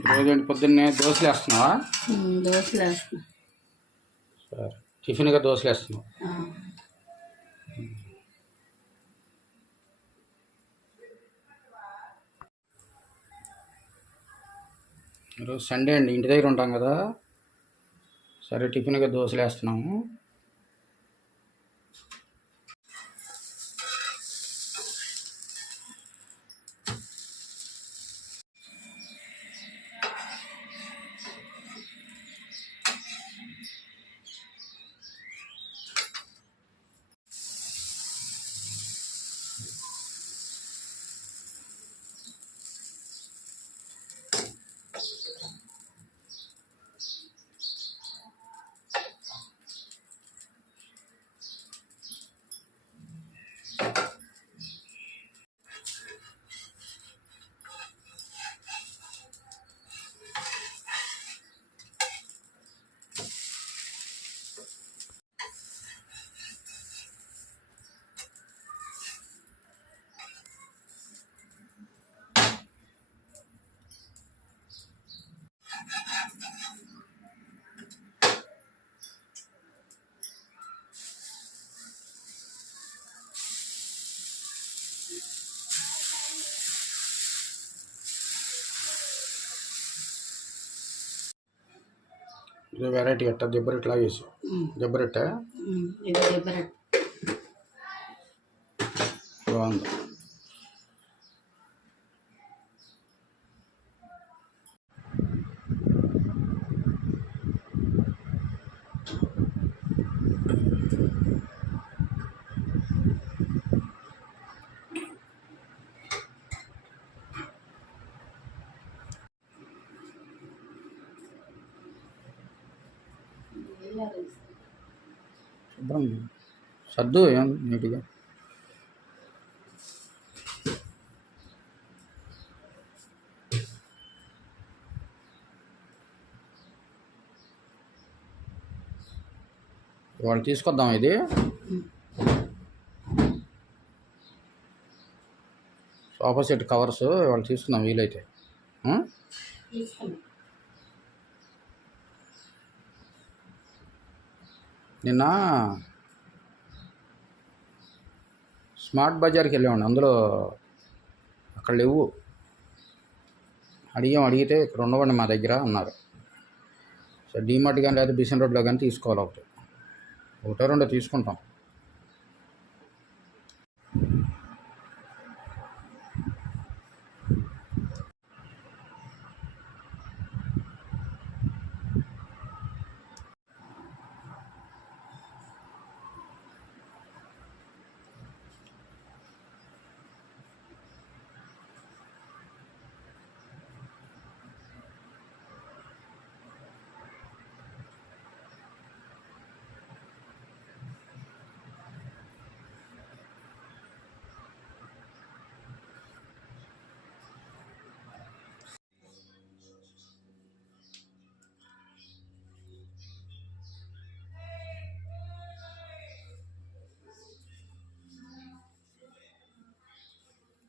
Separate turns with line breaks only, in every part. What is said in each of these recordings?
రోజు పొద్దున్నే దోశలు వేస్తున్నావా?
దోశలు వేస్తున్నా.
సరే. టిఫిన్గా దోశలు వేస్తున్నావు. ఈరోజు సండే అండి ఇంటి దగ్గర ఉంటాం కదా. సరే టిఫిన్గా దోశలు వేస్తున్నాము. ఇది వెరైటీ అట్ట దెబ్బరిట్లా
ఉమ్,
దెబ్బరిట్ట?
ఇది దెబ్బరట్టు.
బాగుంది. మాత్రం సర్దు ఏం నీట్గా. వాళ్ళు తీసుకొద్దాం ఇది. సోఫా సెట్ కవర్స్ వాళ్ళు తీసుకుందాం వీలైతే ఆ?
తీసుకున్నా
నిన్న స్మార్ట్ బజార్కి వెళ్ళామండి అందులో అక్కడ లేవు. అడిగాం అడిగితే ఇక్కడ ఉండవండి మా దగ్గర అన్నారు. సో డీమార్ట్ కానీ లేదా బిసన్ రోడ్లో కానీ తీసుకోవాలి ఒకటి. ఒకటో రెండో తీసుకుంటాం.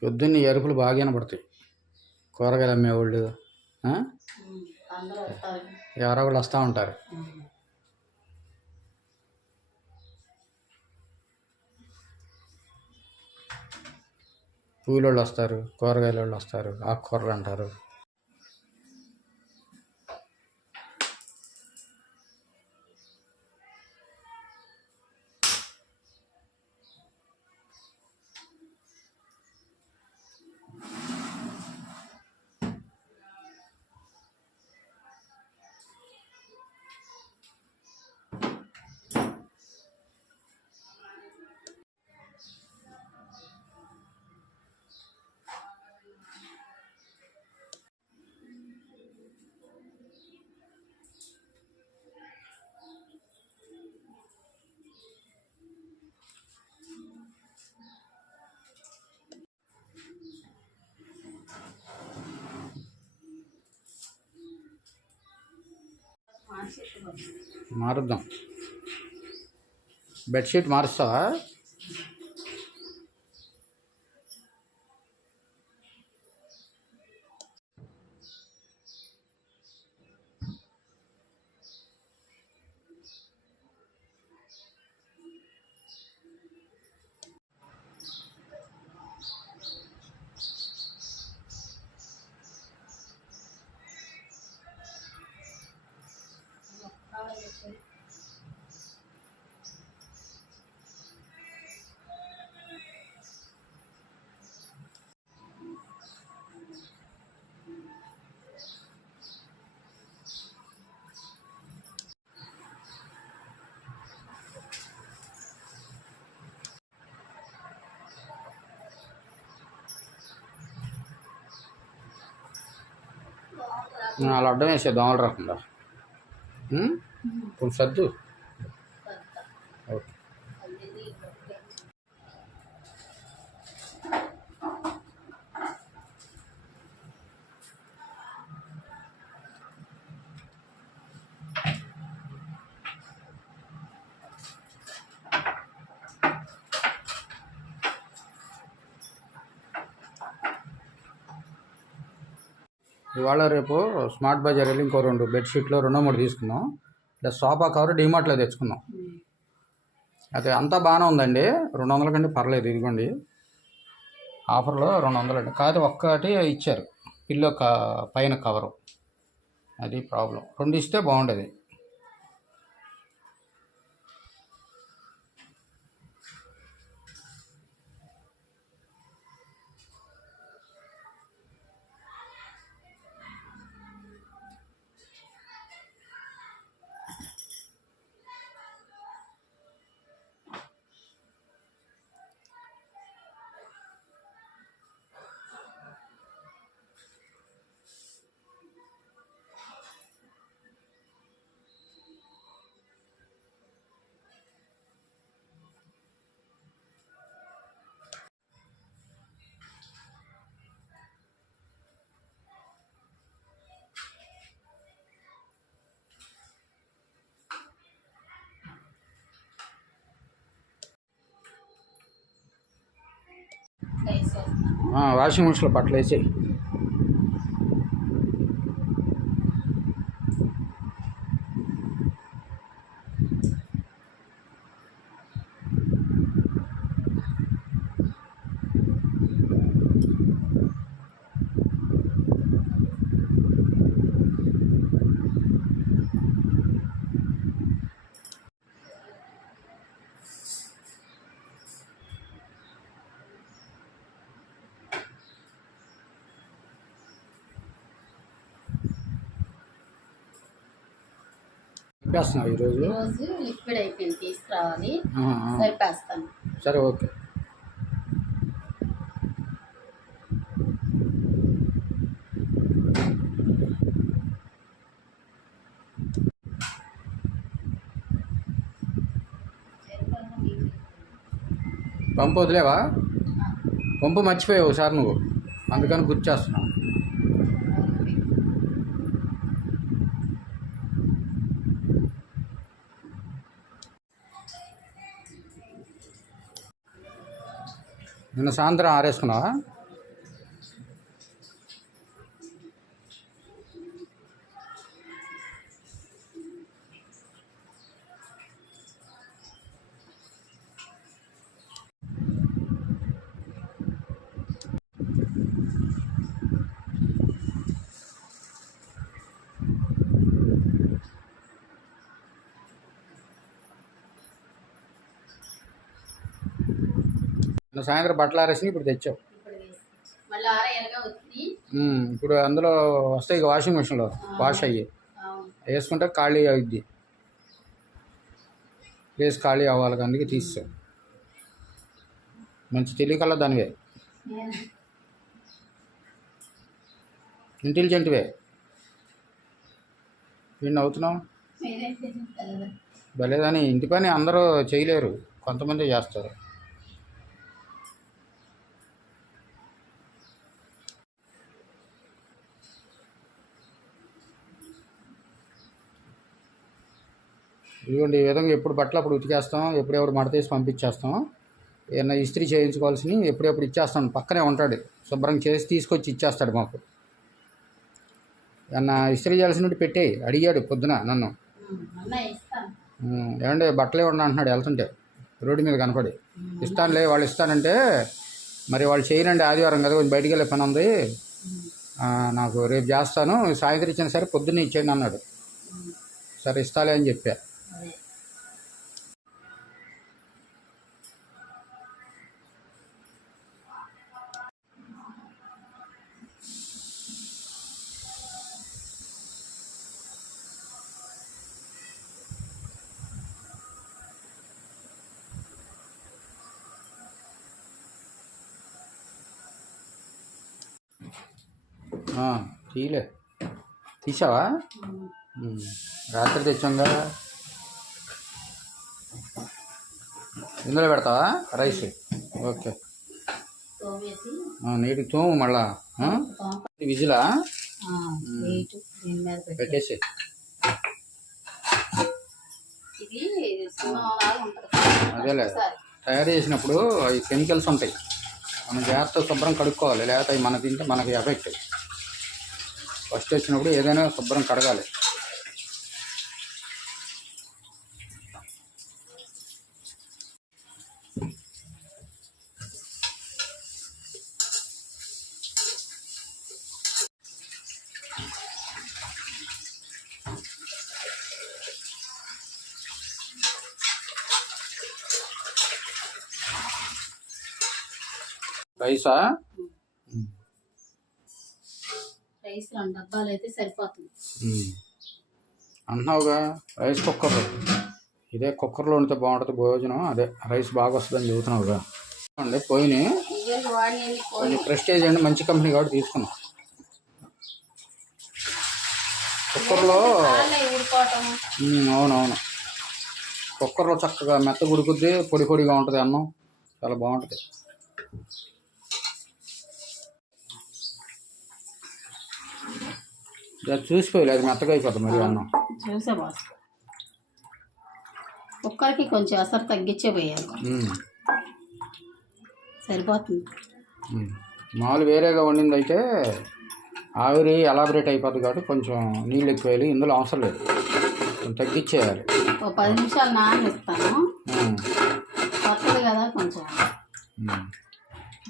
పొద్దున్నే ఎరుపులు బాగా వినపడతాయి. కూరగాయలు అమ్మేవాళ్ళు ఎవరో వాళ్ళు వస్తూ ఉంటారు.
ఉమ్.
పూల వాళ్ళు వస్తారు కూరగాయల వాళ్ళు వస్తారు ఆకుకూరలు అంటారు. మారుద్దాం బెడ్షీట్ మారుస్తావా అలా అడ్డం వేసే దోమలు రాకుండా కొంచెం సర్దు. ఇవాళ రేపు స్మార్ట్ బజార్ వెళ్ళి ఇంకో రెండు బెడ్షీట్లు రెండో మూడు తీసుకున్నాం ఇలా సోఫా కవర్ డిమార్ట్లో తెచ్చుకున్నాం అయితే అంతా బాగానే ఉందండి. రెండు వందల కంటే పర్లేదు ఇదిగోండి. ఆఫర్లో రెండు వందలు అండి కాదు ఒక్కటి ఇచ్చారు. పిల్లో క పైన కవరు. అది ప్రాబ్లం. రెండు ఇస్తే బాగుండేది. వాషింగ్ మిషన్లో బట్టలు వేసేయి. చెప్పేస్తున్నావు ఈరోజు
ఈరోజు లిక్విడ్ అయిపోయింది తీసుకురావాలి. సరిపేస్తాను.
సరే ఓకే. పంపు వదిలేవా? పంపు మర్చిపోయావు ఒకసారి నువ్వు. అందుకని గుర్తు చేస్తున్నావు నిన్న సాయంత్రం ఆరేసుకున్నావా? నిన్న సాయంత్రం బట్టలు ఆరేసి ఇప్పుడు తెచ్చావు.
ఇప్పుడు
అందులో వస్తాయి వాషింగ్ మిషన్లో వాష్ అయ్యి. వేసుకుంటే ఖాళీ అవుద్ది ప్లేస్ ఖాళీ అవ్వాలి అందుకే తీసావు మంచి తెలియకల్లా దానివే.
నేను?
ఇంటెలిజెంట్వే వీడిని అవుతున్నావు భలేదని. ఇంటి పని అందరూ చేయలేరు. కొంతమంది చేస్తారు. ఇదిగోండి ఈ విధంగా ఎప్పుడు బట్టలు అప్పుడు ఉతికేస్తాం ఎప్పుడెప్పుడు మడతేసి పంపించేస్తాం. ఏమన్నా ఇస్త్రీ చేయించుకోవాల్సినవి ఎప్పుడెప్పుడు ఇచ్చేస్తాను పక్కనే ఉంటాడు శుభ్రం చేసి తీసుకొచ్చి ఇచ్చేస్తాడు మాకు. ఏమన్నా ఇస్త్రీ చేయాల్సినట్టు పెట్టేయి అడిగాడు పొద్దున నన్ను. ఏమంటే బట్టలే ఉండ అంటున్నాడు వెళ్తుంటే రోడ్డు మీద కనపడి. ఇస్తానులే వాళ్ళు ఇస్తానంటే మరి వాళ్ళు చేయనండి ఆదివారం కదా కొంచెం బయటికి వెళ్ళే పని ఉంది. నాకు రేపు చేస్తాను సాయంత్రం ఇచ్చిన సరే పొద్దున్నే ఇచ్చేయండి అన్నాడు. సరే ఇస్తాలే అని చెప్పా. తీయలే తీసావా. రాత్రి తెచ్చాంగా. ఇందులో పెడతావా? రైస్. ఓకే. నీటికి తోము మళ్ళా. విజిలా? పెట్టేసి అదేలే. తయారు చేసినప్పుడు అవి కెమికల్స్ ఉంటాయి. మనం జాగ్రత్త శుభ్రం కడుక్కోవాలి. లేకపోతే అవి మన తింటే మనకి ఎఫెక్ట్. ఫస్ట్ వచ్చినప్పుడు ఏదైనా శుభ్రం కడగాలి. రైసా
రైస్ రెండు డబ్బాలు అయితే సరిపోతుంది.
అంటున్నావుగా రైస్ కుక్కర్. ఇదే కుక్కర్లో ఉంటే బాగుంటుంది భోజనం అదే రైస్ బాగా వస్తుందని చెబుతున్నావుగా అండి పోయినాయి కొంచెం ప్రెస్టేజ్ అండి మంచి కంపెనీ కాబట్టి తీసుకున్నాం. కుక్కర్లో అవునవును. కుక్కర్లో చక్కగా మెత్త గుడుకుద్ది పొడి పొడిగా ఉంటుంది అన్నం. చాలా బాగుంటుంది. ఇది చూసిపోయి అది మెత్తగా అయిపోతుంది మరి అన్నం.
చూసే బాస్. కుక్కర్కి కొంచెం అసలు తగ్గించే పోయాలి. సరిపోతుంది.
మామూలు వేరేగా వండింది అయితే ఆవిరి ఎలాబరేట్ అయిపోతుంది కాబట్టి కొంచెం నీళ్ళు ఎక్కువ వేయాలి. ఇందులో అవసరం లేదు. కొంచెం తగ్గించేయాలి.
ఒక పది నిమిషాలు నాననిస్తాను
ఉమ్,
కొత్తది కదా కొంచెం.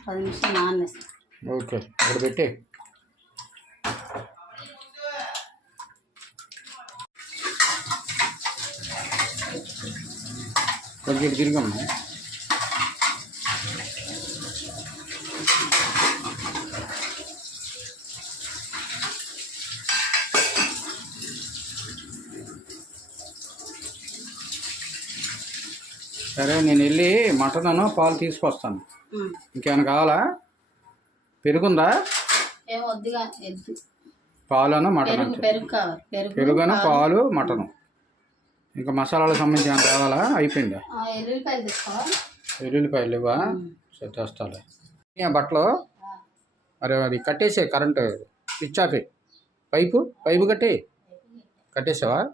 పది నిమిషాలు నాననిస్తాను
ఓకే. ఇక్కడ పెట్టి. ఇటు తిరిగమ్మా సరే నేను వెళ్ళి మటన్ పాలు తీసుకొస్తాను. ఇంకేమైనా కావాలా? పెరుగుందా? పాలను మటన్
పెరుగు
పాలు మటను. ఇంకా మసాలాలకు సంబంధించి ఏమైనా కావాలా అయిపోయిందా?
ఎల్లుల్లిపాయలు
ఇవ్వా? సరే తెస్తాలే. బట్టలు? మరి అది కట్టేసే current switch off. Pipe pipe కట్టి. కట్టేసావా?